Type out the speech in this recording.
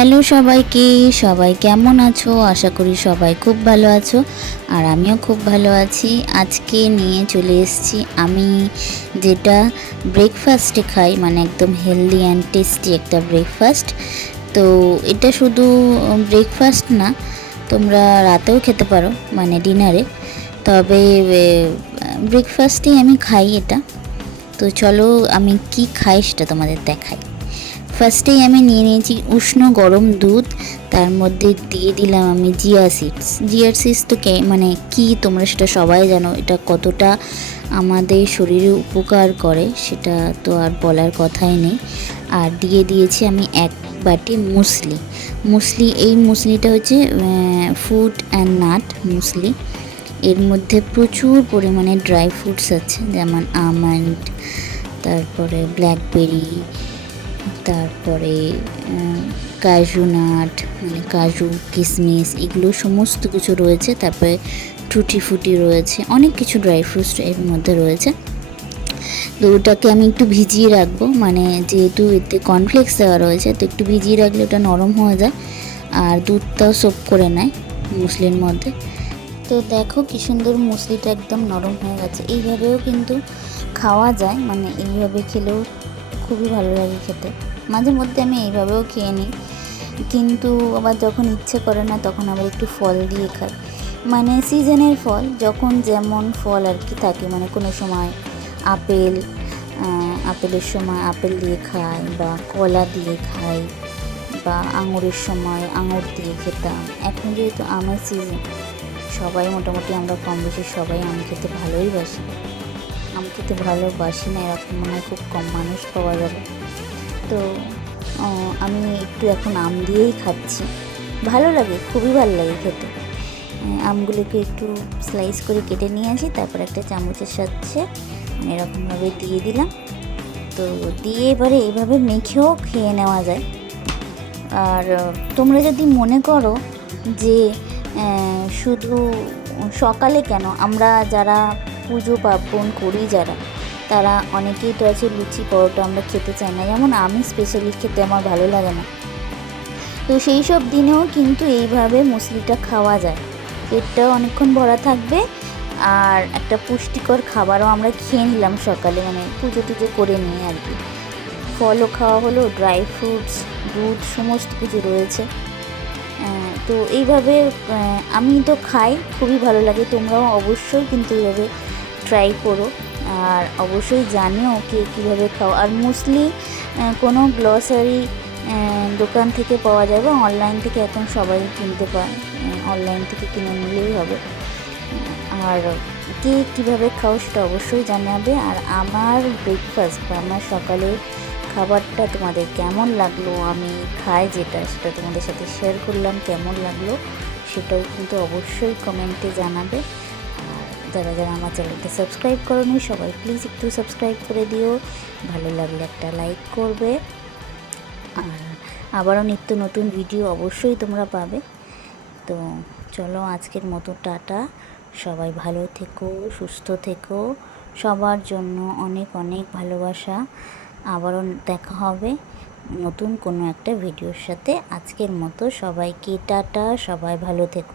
Hello সবাইকে, সবাই কেমন আছো? আশা করি সবাই খুব ভালো আছো আর আমিও খুব ভালো আছি। আজকে নিয়ে চলে এসেছি আমি যেটা ব্রেকফাস্টে খাই, মানে একদম হেলদি অ্যান্ড টেস্টি একটা ব্রেকফাস্ট। তো এটা শুধু ব্রেকফাস্ট না, তোমরা রাতেও খেতে পারো, মানে ডিনারে। তবে ব্রেকফাস্টেই আমি খাই এটা। তো চলো আমি কি খাই সেটা তোমাদের দেখাই। ফার্স্টেই আমি নিয়ে নিয়েছি উষ্ণ গরম দুধ, তার মধ্যে দিয়ে দিলাম আমি জিয়া সিডস তো মানে কি তোমরা সেটা সবাই জানো, এটা কতটা আমাদের শরীরে উপকার করে সেটা তো আর বলার কথাই নেই। আর দিয়ে দিয়েছি আমি এক বাটি মুসলি। এই মুসলিটা হচ্ছে ফুড অ্যান্ড নাট মুসলি। এর মধ্যে প্রচুর পরিমাণে ড্রাই ফ্রুটস আছে, যেমন আমন্ড, তারপরে ব্ল্যাকবেরি, তারপরে কাজু নাট, মানে কাজু কিশমিশ, এগুলো সমস্ত কিছু রয়েছে। তারপরে টুটি ফুটি রয়েছে, অনেক কিছু ড্রাই ফ্রুটস এর মধ্যে রয়েছে। তো ওটাকে আমি একটু ভিজিয়ে রাখবো, মানে যেহেতু এতে কর্নফ্লেক্স দেওয়া রয়েছে, তো একটু ভিজিয়ে রাখলে ওটা নরম হয়ে যায় আর দুধটাও সোপ করে নেয় মুসলির মধ্যে। তো দেখো কি সুন্দর মুসলিটা একদম নরম হয়ে গেছে। এইভাবেও কিন্তু খাওয়া যায়, মানে এইভাবে খেলেও খুবই ভালো লাগে খেতে। মাঝে মধ্যে আমি এইভাবেও খেয়ে নিই, কিন্তু আবার যখন ইচ্ছে করে না তখন আবার একটু ফল দিয়ে খাই, মানে সিজনের ফল, যখন যেমন ফল আর কি থাকে। মানে কোনো সময় আপেলের সময় আপেল দিয়ে খাই, বা কলা দিয়ে খাই, বা আঙুরের সময় আঙুর দিয়ে খেতাম। এখন যেহেতু আমের সিজন, সবাই মোটামুটি আমরা কম বেশি সবাই আম খেতে ভালোই বাসি। আম খেতে ভালোবাসি না এরকম মনে হয় খুব কম মানুষ পাওয়া যাবে। তো আমি একটু এখন আম দিয়েই খাচ্ছি, ভালো লাগে, খুবই ভালো লাগে খেতে। আমগুলোকে একটু স্লাইস করে কেটে নিয়ে আসি, তারপর একটা চামচের সাথে এরকমভাবে দিয়ে দিলাম। তো দিয়ে এবারে এইভাবে মেখেও খেয়ে নেওয়া যায়। আর তোমরা যদি মনে করো যে শুধু সকালে কেন, আমরা যারা পুজো পার্বণ করি যারা, তারা অনেকেই তো আছে লুচি পরোটা আমরা খেতে চাই না, যেমন আমি স্পেশালি খেতে আমার ভালো লাগে না। তো সেই সব দিনেও কিন্তু এইভাবে মুসলিটা খাওয়া যায়, পেটটাও অনেকক্ষণ ভরা থাকবে আর একটা পুষ্টিকর খাবারও আমরা খেয়ে নিলাম সকালে, মানে পুজো টুজো করে নিয়ে আর কি। ফলও খাওয়া হলো, ড্রাই ফ্রুটস, দুধ, সমস্ত কিছু রয়েছে। তো এইভাবে আমি তো খাই, খুবই ভালো লাগে। তোমরাও অবশ্যই কিন্তু এইভাবে ট্রাই করো, আর অবশ্যই জানিও কে কীভাবে খাও। আর মুসলি কোনো গ্লসারি দোকান থেকে পাওয়া যায়, বা অনলাইন থেকে এখন সবাই কিনতে পায়, অনলাইন থেকে কিনে নিলেই হবে। আর কে কীভাবে খাও সেটা অবশ্যই জানাবে। আর আমার ব্রেকফাস্ট বা আমার সকালের খাবারটা তোমাদের কেমন লাগলো, আমি খাই যেটা, সেটা তোমাদের সাথে শেয়ার করলাম, কেমন লাগলো সেটাও কিন্তু অবশ্যই কমেন্টে জানাবে। আর যারা যারা আমার চ্যানেলটা সাবস্ক্রাইব করোনি সবাই প্লিজ একটু সাবস্ক্রাইব করে দিও, ভালো লাগলে একটা লাইক করবে। আর আবারও নিত্য নতুন ভিডিও অবশ্যই তোমরা পাবে। তো চলো আজকের মতো টাটা, সবাই ভালো থেকো, সুস্থ থেকো, সবার জন্য অনেক অনেক ভালোবাসা। আবারও দেখা হবে নতুন কোনো একটা ভিডিওর সাথে। আজকের মতো সবাইকে টাটা, সবাই ভালো থেকো।